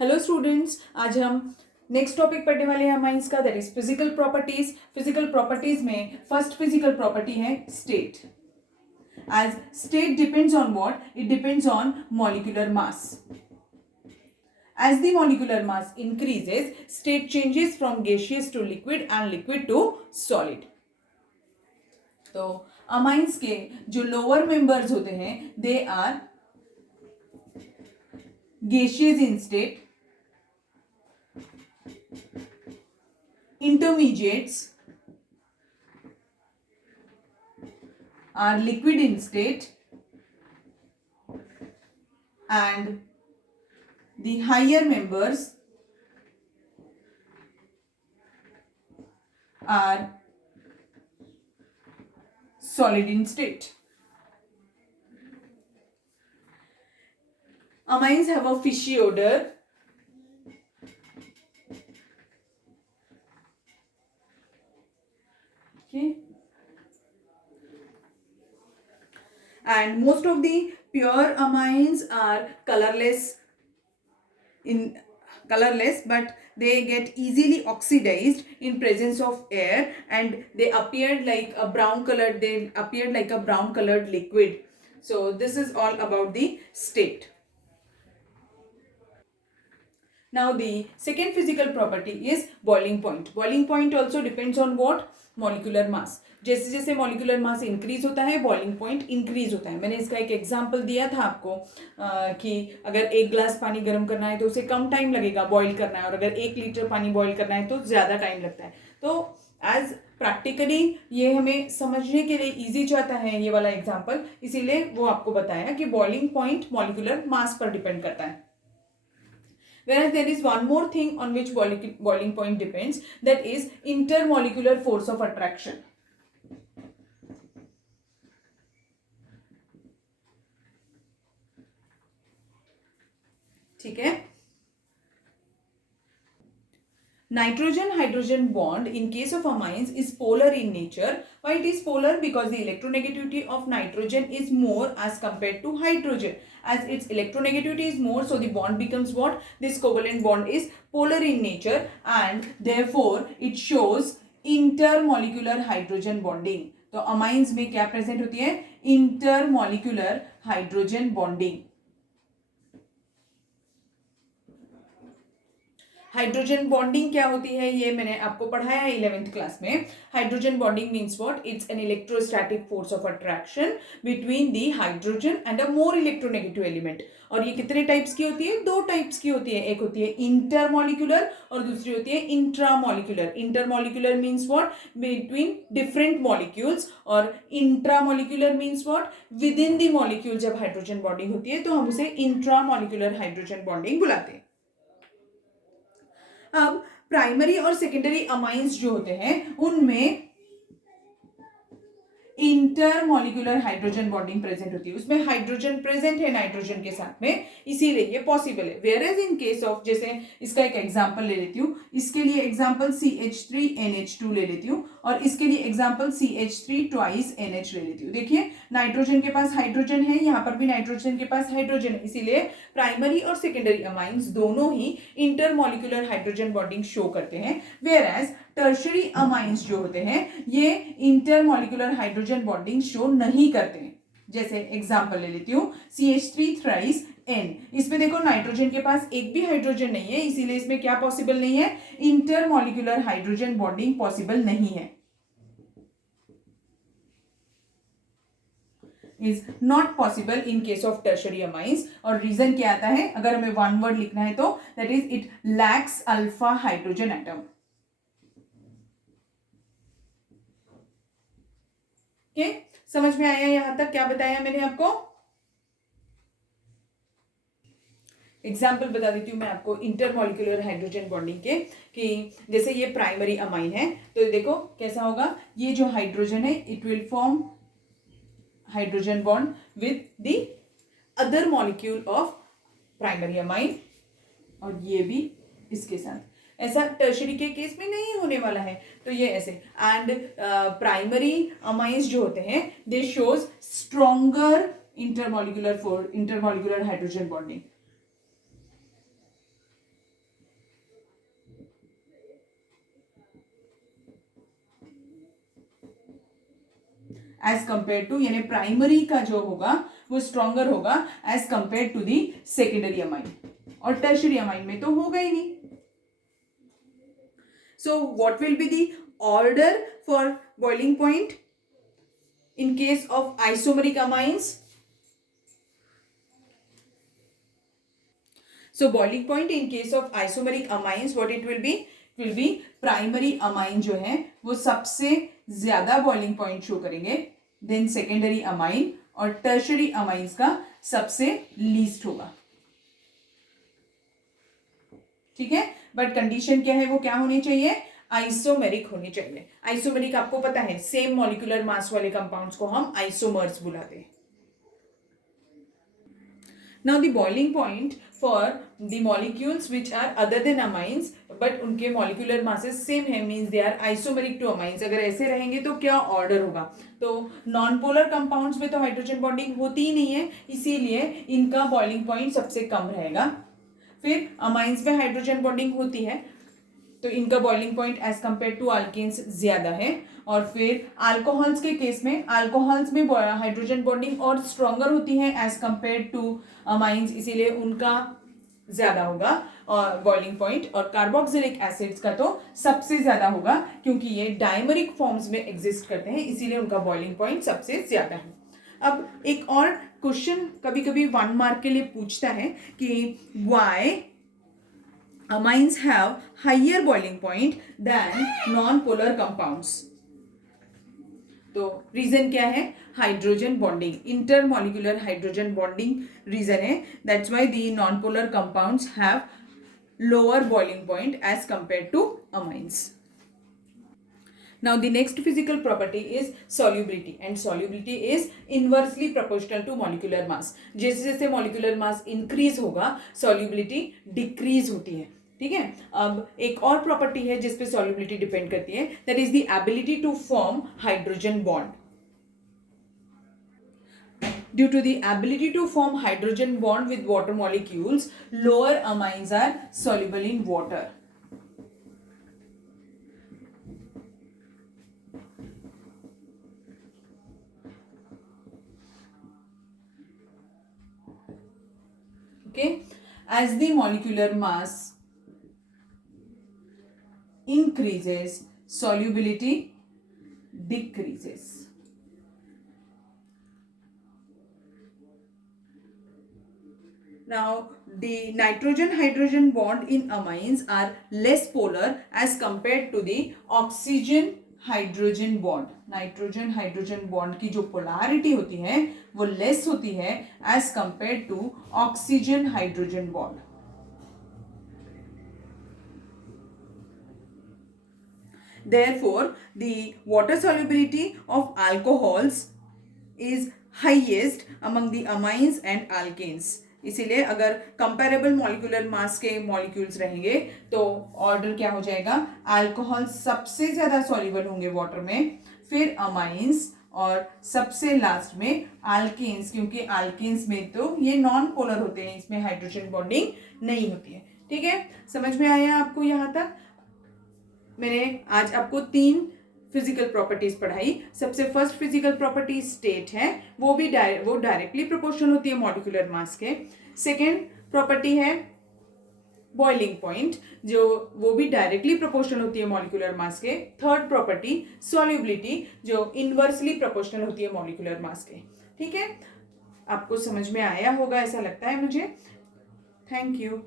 Hello students, आज हम next topic पढ़ने वाले हैं अमाइंस का, that is physical properties. Physical properties में फर्स्ट फिजिकल प्रॉपर्टी है state. As state depends on what? It depends on molecular mass. As the molecular mass increases, state changes from gaseous to liquid and liquid to solid. तो amines के जो lower members होते हैं they are gaseous in state, intermediates are liquid in state, and the higher members are solid in state. Amines have a fishy odor. Okay. And most of the pure amines are colorless, but they get easily oxidized in presence of air, and they appeared like a brown colored liquid. So this is all about the state. Now the second physical property is boiling point. Boiling point also depends on what? Molecular mass. जैसे जैसे molecular mass increase होता है boiling point increase होता है. मैंने इसका एक example दिया था आपको कि अगर 1 ग्लास पानी गर्म करना है तो उसे कम टाइम लगेगा बॉईल करना है, और अगर 1 लीटर पानी बॉईल करना है तो ज़्यादा टाइम लगता है. तो एज प्रैक्टिकली ये हमें समझने के लिए ईजी जाता है ये वाला एग्जाम्पल, इसीलिए वो आपको बताया कि बॉइलिंग पॉइंट मॉलिकुलर मास पर डिपेंड करता है. Whereas there is one more thing on which boiling point depends, that is intermolecular force of attraction. ठीक है. Nitrogen hydrogen bond in case of amines is polar in nature. Why it is polar? Because the electronegativity of nitrogen is more as compared to hydrogen. As its electronegativity is more, so the bond becomes what? This covalent bond is polar in nature, and therefore it shows intermolecular hydrogen bonding. तो amines में क्या present होती है? Intermolecular hydrogen bonding. Hydrogen bonding क्या होती है ये मैंने आपको पढ़ाया है 11th क्लास में. Hydrogen bonding means what? It's an electrostatic force of attraction between the hydrogen and a more electronegative element. और ये कितने टाइप्स की होती है? 2 टाइप्स की होती है. एक होती है इंटरमॉलिक्यूलर और दूसरी होती है intramolecular. Intermolecular means what? Between different molecules. और intramolecular means what? Within the molecule जब हाइड्रोजन बॉन्डिंग होती है तो हम उसे इंट्रामॉलिक्यूलर हाइड्रोजन बॉन्डिंग बुलाते हैं. अब प्राइमरी और सेकेंडरी अमाइंस जो होते हैं उनमें इंटरमॉलिक्यूलर हाइड्रोजन बॉन्डिंग प्रेजेंट होती है. उसमें हाइड्रोजन प्रेजेंट है नाइट्रोजन के साथ में, इसीलिए ये पॉसिबल है. Whereas in case of, जैसे इसका एक एग्जांपल ले लेती हूँ. इसके लिए एग्जांपल CH3NH2 ले लेती हूँ, और इसके लिए एग्जांपल CH3 ट्वाइस NH ले लेती हूँ. देखिए नाइट्रोजन के पास हाइड्रोजन है, यहाँ पर भी नाइट्रोजन के पास हाइड्रोजन है, इसीलिए प्राइमरी और सेकेंडरी अमाइंस दोनों ही इंटरमॉलिक्यूलर हाइड्रोजन बॉन्डिंग शो करते हैं. वेयर एज टर्शरी अमाइंस जो होते हैं ये इंटरमॉलिक्यूलर हाइड्रोजन बॉन्डिंग शो नहीं करते हैं. जैसे एग्जांपल ले लेती हूँ CH3 थ्राइस N. इसमें देखो नाइट्रोजन के पास एक भी हाइड्रोजन नहीं है, इसीलिए इसमें क्या पॉसिबल नहीं है? इंटरमॉलिक्यूलर हाइड्रोजन बॉन्डिंग पॉसिबल नहीं है. Is not possible in case of tertiary amines. और रीजन क्या आता है? अगर हमें वन वर्ड लिखना है तो that is it lacks alpha hydrogen atom. Okay, समझ में आया यहां तक क्या बताया मैंने आपको? एग्जाम्पल बता देती हूँ मैं आपको इंटरमॉलिक्यूलर हाइड्रोजन बॉन्डिंग के, कि जैसे ये प्राइमरी अमाइन है तो देखो कैसा होगा. ये जो हाइड्रोजन है it will form hydrogen bond with the other molecule of primary amine, और ये भी इसके साथ. ऐसा टर्शरी के केस में नहीं होने वाला है. तो ये ऐसे. एंड प्राइमरी अमाइंस जो होते हैं they shows stronger intermolecular hydrogen bonding. As compare to, यानी प्राइमरी का जो होगा वो स्ट्रॉन्गर होगा as compare to the secondary amine, और टर्शियरी अमाइन में तो होगा ही नहीं. So what will be the order for boiling point in case of isomeric amines? So boiling point in case of isomeric amines, what it will be? It will be primary amine जो है वो सबसे ज्यादा boiling point show करेंगे, then secondary amine, और tertiary amines का सबसे least होगा. ठीक है, बट कंडीशन क्या है, वो क्या होनी चाहिए? आइसोमेरिक होनी चाहिए. आइसोमेरिक आपको पता है, सेम मॉलिक्यूलर मास वाले कंपाउंड्स को हम आइसोमर्स बुलाते हैं. Now the boiling point for the molecules which are other than amines but उनके मॉलिक्यूलर मासेस सेम है, means they are isomeric to amines. अगर ऐसे रहेंगे तो क्या ऑर्डर होगा? तो नॉन पोलर कंपाउंड्स में तो हाइड्रोजन बॉन्डिंग होती ही नहीं है, इसीलिए इनका बॉइलिंग पॉइंट सबसे कम रहेगा. फिर अमाइंस में हाइड्रोजन बॉन्डिंग होती है तो इनका boiling point as compare to alkanes ज्यादा है. और फिर अल्कोहल्स के केस में, अल्कोहल्स में हाइड्रोजन बॉन्डिंग और स्ट्रॉन्गर होती है एज कंपेयर टू अमाइंस, इसीलिए उनका ज्यादा होगा और बॉइलिंग पॉइंट. और कार्बोक्सिलिक एसिड्स का तो सबसे ज्यादा होगा क्योंकि ये डायमरिक फॉर्म्स में एग्जिस्ट करते हैं, इसीलिए उनका बॉइलिंग पॉइंट सबसे ज्यादा है. अब एक और क्वेश्चन कभी कभी 1 मार्क के लिए पूछता है कि why amines have higher boiling point than non-polar compounds. तो रीजन क्या है? Hydrogen bonding, intermolecular hydrogen bonding reason है. That's why the non polar compounds have lower boiling point as compare to amines. Now the next physical property is solubility, and solubility is inversely proportional to molecular mass. जैसे जैसे molecular mass increase होगा solubility decrease होती है. ठीक है, अब एक और प्रॉपर्टी है जिस पे solubility डिपेंड करती है, that is the ability to form hydrogen bond. Due to the ability to form hydrogen bond with water molecules, lower amines are soluble in water. Okay, as the molecular mass increases, solubility decreases. Now the nitrogen hydrogen bond in amines are less polar as compared to the oxygen hydrogen bond. Nitrogen hydrogen bond की जो polarity होती है वो less होती है as compare to oxygen hydrogen bond. Therefore, the water solubility of alcohols is highest among the amines and alkanes. इसीलिए अगर comparable molecular mass के मॉलिक्यूल्स रहेंगे तो ऑर्डर क्या हो जाएगा? अल्कोहल सबसे ज्यादा सॉल्युबल होंगे वाटर में, फिर अमाइंस, और सबसे लास्ट में अल्केन्स, क्योंकि अल्केन्स में तो ये नॉन पोलर होते हैं, इसमें हाइड्रोजन बॉन्डिंग नहीं होती है. ठीक है, समझ में आया आपको? यहाँ तक मैंने आज आपको 3 फिजिकल प्रॉपर्टीज पढ़ाई. सबसे फर्स्ट फिजिकल प्रॉपर्टी स्टेट है, वो डायरेक्टली प्रोपोर्शनल होती है मॉलिक्यूलर मास के. सेकेंड प्रॉपर्टी है बॉइलिंग पॉइंट, जो वो भी डायरेक्टली प्रोपोर्शनल होती है मॉलिक्यूलर मास के. थर्ड प्रॉपर्टी सॉल्युबिलिटी, जो इनवर्सली प्रोपोर्शनल होती है मॉलिक्यूलर मास के. ठीक है, आपको समझ में आया होगा ऐसा लगता है मुझे. Thank you.